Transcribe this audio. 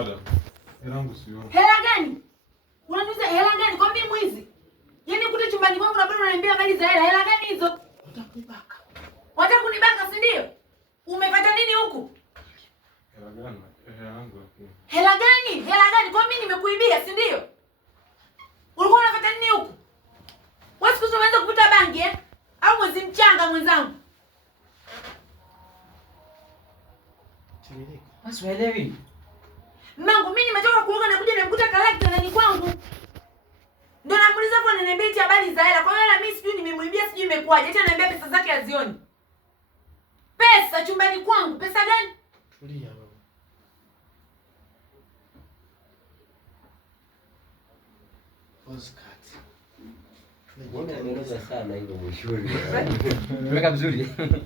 Madam, hela yangu sio. Hela gani? Unaniuliza hela gani? Kwa mimi mwizi. Yaani kuja chumbani kwangu na bado unaniambia habari za hela. Hela gani hizo? Utakunibaka. Wataka kunibaka, si ndio? Umepata nini huku? Hela gani? Hela yangu lakini. Hela gani? Hela gani? Kwa mimi nimekuibia, si ndio? Ulikuwa unapata nini huku? Wewe siku umeanza kuvuta bangi eh? Au mwezi mchanga mwenzangu? Basi uelewi. Mangu mimi nimetoka kuoga na kuja nimkuta kalaki ndani kwangu. Ndio namuuliza kwa nene habari za hela. Kwa hiyo na mimi sijui nimemuibia sijui imekuaje. Eti ananiambia pesa zake hazioni. Pesa chumbani kwangu. Pesa gani? Tulia baba. Oscar. Mbona ameeleza sana hivyo mwishoni? Weka vizuri.